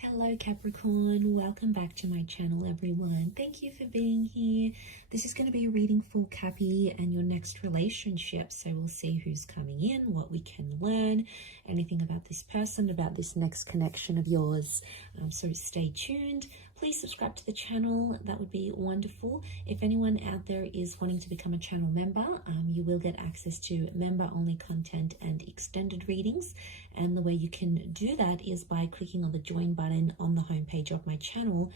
Hello Capricorn, welcome back to my channel everyone. Thank you for being here. This is going to be a reading for Cappy and your next relationship. So we'll see who's coming in, what we can learn, anything about this person, about this next connection of yours. So stay tuned. Please subscribe to the channel. That would be wonderful. If anyone out there is wanting to become a channel member, you will get access to member-only content and extended readings. And the way you can do that is by clicking on the join button on the homepage of my channel.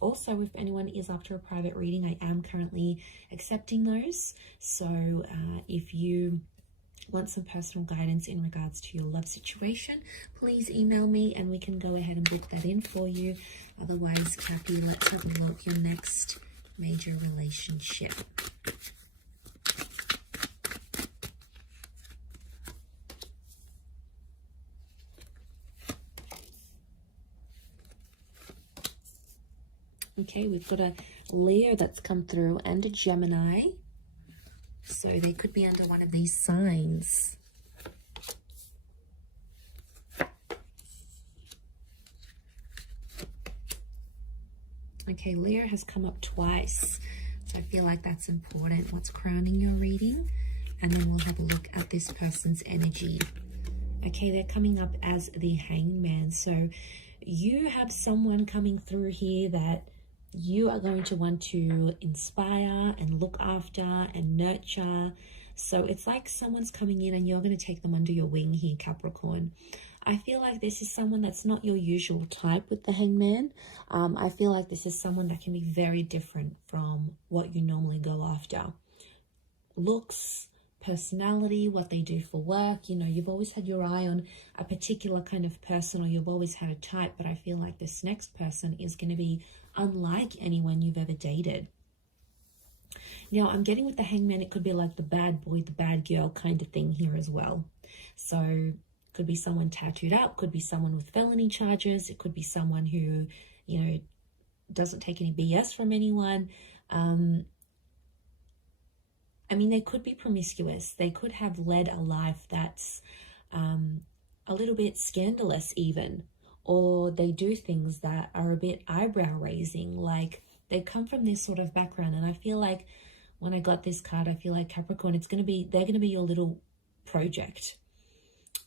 Also, if anyone is after a private reading, I am currently accepting those. So if you want some personal guidance in regards to your love situation, please email me and we can go ahead and book that in for you. Otherwise, Cappy, let's have a look. Your next major relationship. Okay, we've got a Leo that's come through and a Gemini. So they could be under one of these signs. Okay, Leo has come up twice. So I feel like that's important. What's crowning your reading? And then we'll have a look at this person's energy. Okay, they're coming up as the Hangman. So you have someone coming through here that you are going to want to inspire and look after and nurture. So it's like someone's coming in and you're going to take them under your wing here, Capricorn. I feel like this is someone that's not your usual type with the Hangman. I feel like this is someone that can be very different from what you normally go after. Looks, personality, what they do for work. You know, you've always had your eye on a particular kind of person, or you've always had a type, but I feel like this next person is going to be unlike anyone you've ever dated. Now, I'm getting with the Hangman, it could be like the bad boy, the bad girl kind of thing here as well. So could be someone tattooed up, could be someone with felony charges, it could be someone who, you know, doesn't take any BS from anyone. I mean, they could be promiscuous. They could have led a life that's a little bit scandalous even, or they do things that are a bit eyebrow raising, like they come from this sort of background. And I feel like when I got this card, I feel like Capricorn, they're going to be your little project.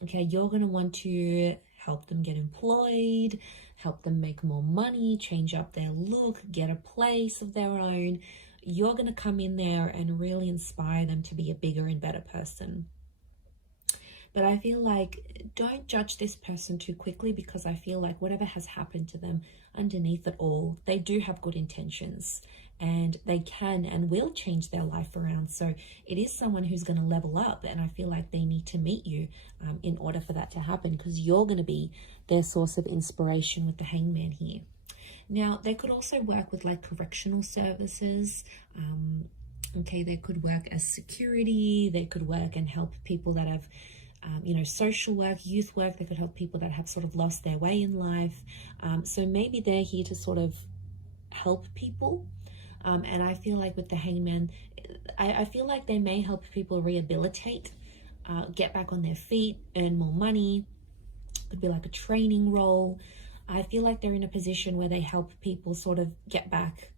Okay, you're going to want to help them get employed, help them make more money, change up their look, get a place of their own. You're going to come in there and really inspire them to be a bigger and better person. But I feel like don't judge this person too quickly, because I feel like whatever has happened to them, underneath it all, they do have good intentions and they can and will change their life around. So it is someone who's going to level up, and I feel like they need to meet you in order for that to happen, because you're going to be their source of inspiration with the Hangman here. Now, they could also work with like correctional services. Okay, they could work as security. They could work and help people that have, you know, social work, youth work. They could help people that have sort of lost their way in life. So maybe they're here to sort of help people. And I feel like with the Hangman, I feel like they may help people rehabilitate, get back on their feet, earn more money. Could be like a training role. I feel like they're in a position where they help people sort of get back,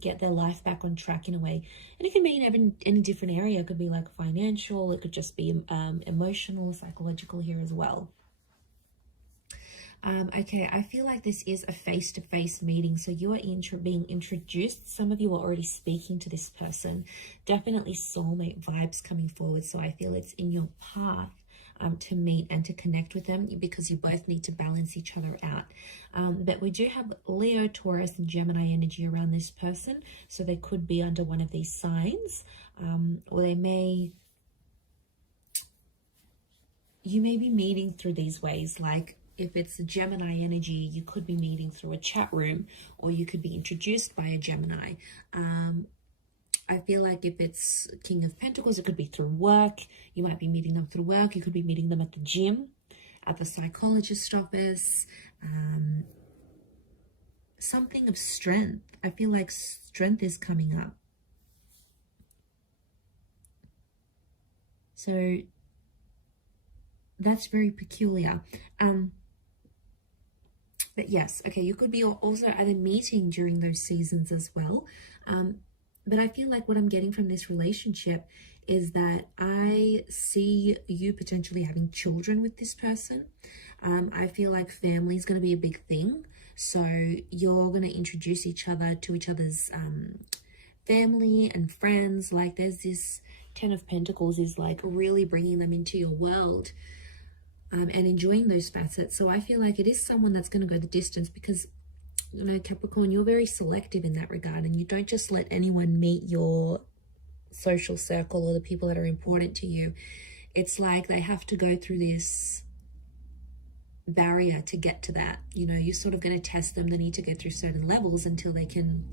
get their life back on track in a way. And it can be in any different area. It could be like financial, it could just be emotional, psychological here as well. Okay, I feel like this is a face-to-face meeting. So you are being introduced. Some of you are already speaking to this person. Definitely soulmate vibes coming forward. So I feel it's in your path to meet and to connect with them, because you both need to balance each other out. But we do have Leo, Taurus, and Gemini energy around this person. So they could be under one of these signs, or you may be meeting through these ways. Like if it's a Gemini energy, you could be meeting through a chat room, or you could be introduced by a Gemini. I feel like if it's King of Pentacles, it could be through work. You might be meeting them through work. You could be meeting them at the gym, at the psychologist office. Something of strength. I feel like strength is coming up. So that's very peculiar. But yes, okay, you could be also at a meeting during those seasons as well. But I feel like what I'm getting from this relationship is that I see you potentially having children with this person. I feel like family is going to be a big thing. So you're going to introduce each other to each other's family and friends. Like there's this 10 of Pentacles is like really bringing them into your world. And enjoying those facets. So I feel like it is someone that's going to go the distance because, you know, Capricorn, you're very selective in that regard, and you don't just let anyone meet your social circle or the people that are important to you. It's like they have to go through this barrier to get to that. You know, you're sort of going to test them. They need to go through certain levels until they can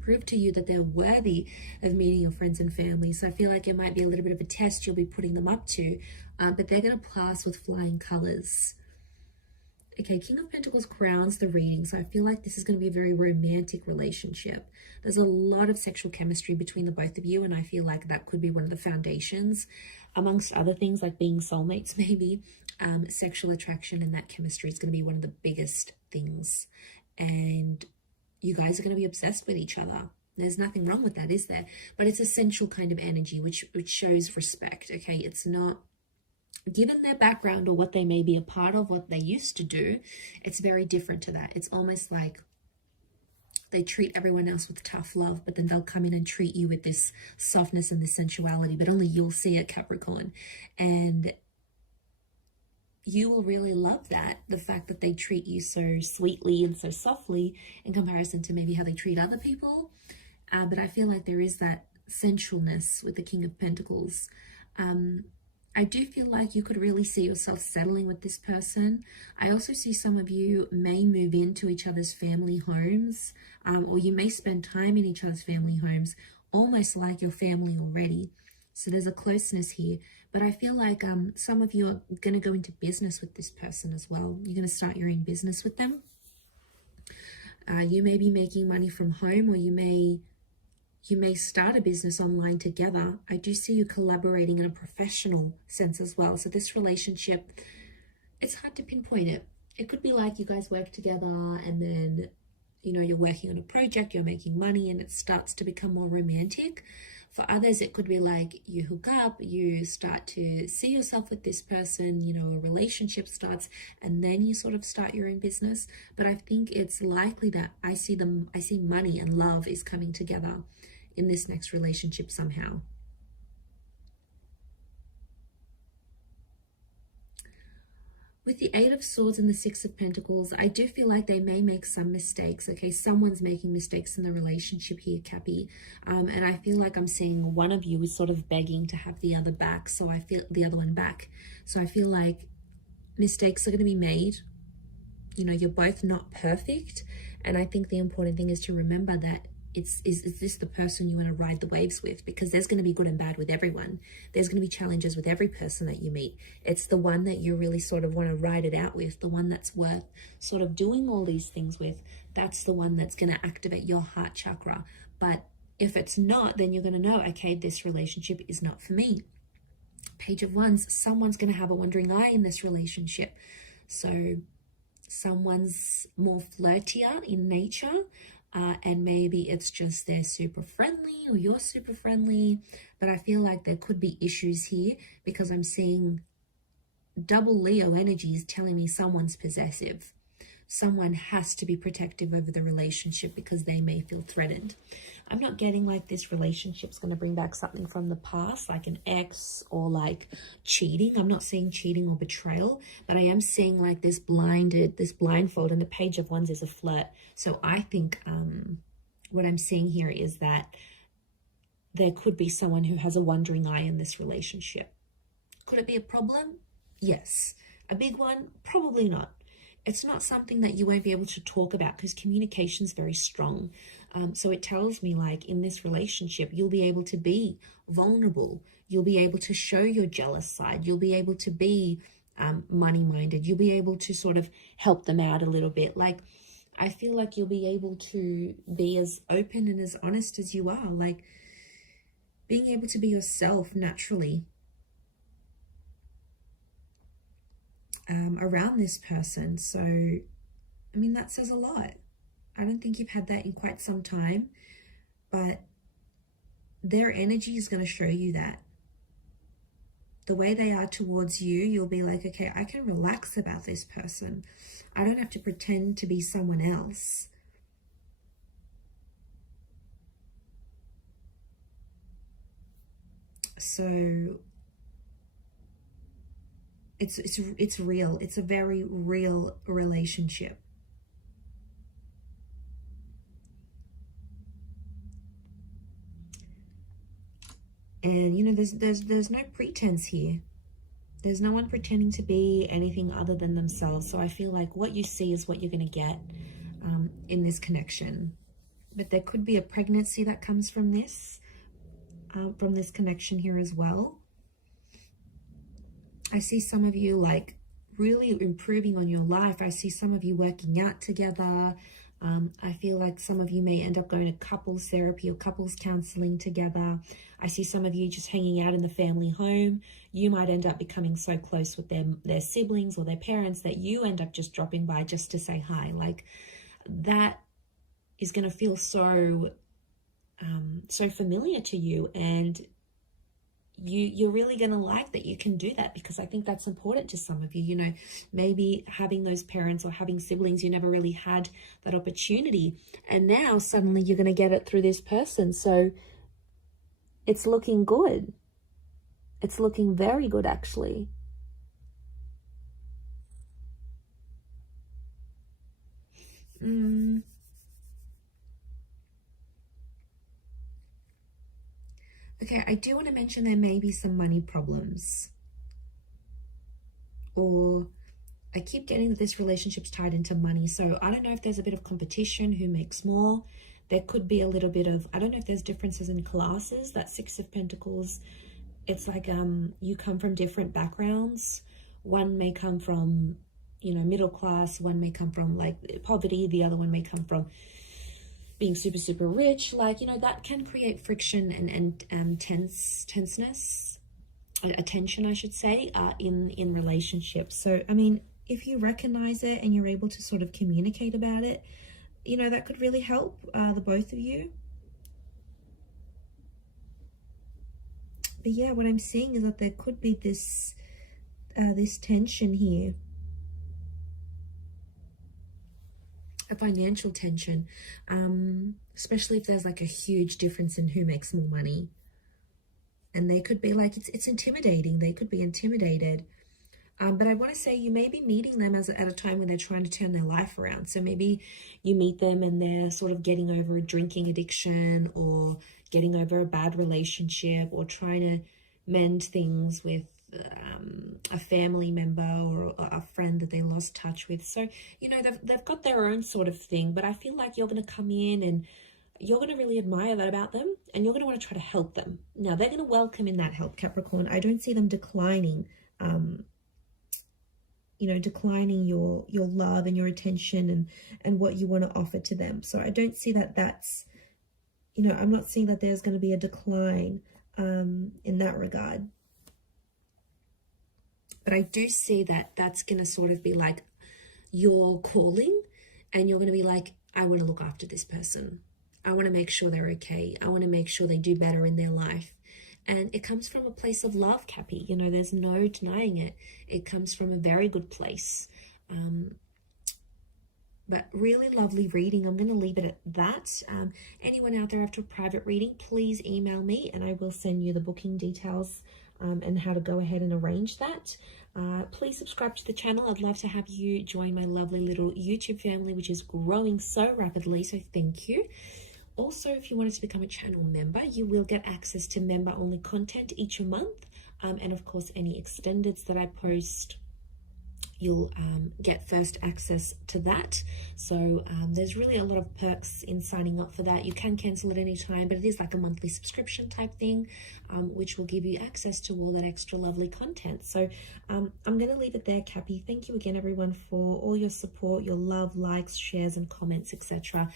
prove to you that they're worthy of meeting your friends and family. So I feel like it might be a little bit of a test you'll be putting them up to, but they're going to pass with flying colors. Okay, King of Pentacles crowns the reading. So I feel like this is going to be a very romantic relationship. There's a lot of sexual chemistry between the both of you, and I feel like that could be one of the foundations, amongst other things like being soulmates maybe. Sexual attraction and that chemistry is going to be one of the biggest things. And you guys are going to be obsessed with each other. There's nothing wrong with that, is there? But it's a sensual kind of energy, which shows respect, okay? It's not, given their background or what they may be a part of, what they used to do, it's very different to that. It's almost like they treat everyone else with tough love, but then they'll come in and treat you with this softness and this sensuality, but only you'll see it, Capricorn. And you will really love that, the fact that they treat you so sweetly and so softly in comparison to maybe how they treat other people. But I feel like there is that sensualness with the King of Pentacles. I do feel like you could really see yourself settling with this person. I also see some of you may move into each other's family homes, or you may spend time in each other's family homes, almost like your family already. So there's a closeness here. But I feel like some of you are going to go into business with this person as well. You're going to start your own business with them. You may be making money from home, or you may start a business online together. I do see you collaborating in a professional sense as well. So this relationship, it's hard to pinpoint it. It could be like you guys work together and then, you know, you're working on a project, you're making money, and it starts to become more romantic. For others, it could be like you hook up, you start to see yourself with this person, you know, a relationship starts, and then you sort of start your own business. But I think it's likely that I see money and love is coming together in this next relationship somehow. With the Eight of Swords and the Six of Pentacles, I do feel like they may make some mistakes. Okay, someone's making mistakes in the relationship here, Cappy. And I feel like I'm seeing one of you is sort of begging to have the other back. So I feel the other one back. So I feel like mistakes are going to be made. You know, you're both not perfect. And I think the important thing is to remember that is this the person you want to ride the waves with? Because there's going to be good and bad with everyone. There's going to be challenges with every person that you meet. It's the one that you really sort of want to ride it out with, the one that's worth sort of doing all these things with. That's the one that's going to activate your heart chakra. But if it's not, then you're going to know, okay, this relationship is not for me. Page of Wands, someone's going to have a wandering eye in this relationship. So someone's more flirtier in nature. And maybe it's just they're super friendly or you're super friendly, but I feel like there could be issues here because I'm seeing double Leo energies telling me someone's possessive. Someone has to be protective over the relationship because they may feel threatened. I'm not getting like this relationship's going to bring back something from the past, like an ex or like cheating. I'm not seeing cheating or betrayal, but I am seeing like this blindfold, and the Page of Wands is a flirt. So I think what I'm seeing here is that there could be someone who has a wandering eye in this relationship. Could it be a problem? Yes. A big one? Probably not. It's not something that you won't be able to talk about because communication is very strong. So it tells me like in this relationship, you'll be able to be vulnerable. You'll be able to show your jealous side. You'll be able to be money-minded. You'll be able to sort of help them out a little bit. Like, I feel like you'll be able to be as open and as honest as you are. Like, being able to be yourself naturally around this person. So I mean, that says a lot. I don't think you've had that in quite some time, but their energy is going to show you that. The way they are towards you, you'll be like, okay, I can relax about this person. I don't have to pretend to be someone else. So it's real. It's a very real relationship. And you know, there's no pretense here. There's no one pretending to be anything other than themselves. So I feel like what you see is what you're going to get in this connection. But there could be a pregnancy that comes from this connection here as well. I see some of you like really improving on your life. I see some of you working out together. I feel like some of you may end up going to couples therapy or couples counseling together. I see some of you just hanging out in the family home. You might end up becoming so close with their siblings or their parents that you end up just dropping by just to say hi. Like, that is going to feel so familiar to you, and you're really going to like that you can do that, because I think that's important to some of you. You know, maybe having those parents or having siblings, you never really had that opportunity, and now suddenly you're going to get it through this person. So it's looking good. It's looking very good, actually. Okay, I do want to mention there may be some money problems. Or I keep getting that this relationship's tied into money. So I don't know if there's a bit of competition, who makes more. There could be a little bit of, I don't know if there's differences in classes. That Six of Pentacles, it's like you come from different backgrounds. One may come from, you know, middle class. One may come from like poverty. The other one may come from being super, super rich. Like, you know, that can create friction and tenseness, attention, I should say, in relationships. So, I mean, if you recognize it and you're able to sort of communicate about it, you know, that could really help the both of you. But yeah, what I'm seeing is that there could be this tension here. A financial tension, especially if there's like a huge difference in who makes more money. And they could be like, it's intimidating. They could be intimidated. But I want to say you may be meeting them at a time when they're trying to turn their life around. So maybe you meet them and they're sort of getting over a drinking addiction, or getting over a bad relationship, or trying to mend things with a family member or a friend that they lost touch with. So, you know, they've got their own sort of thing, but I feel like you're going to come in and you're going to really admire that about them, and you're going to want to try to help them. Now, they're going to welcome in that help, Capricorn. I don't see them declining, you know, declining your love and your attention and what you want to offer to them. So I don't see that that's, you know, I'm not seeing that there's going to be a decline in that regard. But I do see that that's going to sort of be like your calling, and you're going to be like, I want to look after this person. I want to make sure they're okay. I want to make sure they do better in their life. And it comes from a place of love, Cappy. You know, there's no denying it. It comes from a very good place. But really lovely reading. I'm going to leave it at that. Anyone out there after a private reading, please email me and I will send you the booking details and how to go ahead and arrange that. Please subscribe to the channel. I'd love to have you join my lovely little YouTube family, which is growing so rapidly. So thank you. Also, if you wanted to become a channel member, you will get access to member-only content each month. And of course, any extendeds that I post, you'll get first access to that. So there's really a lot of perks in signing up for that. You can cancel at any time, but it is like a monthly subscription type thing, which will give you access to all that extra lovely content. So I'm going to leave it there, Cappy. Thank you again, everyone, for all your support, your love, likes, shares, and comments, etc.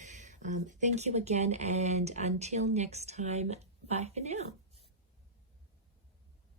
Thank you again, and until next time, bye for now.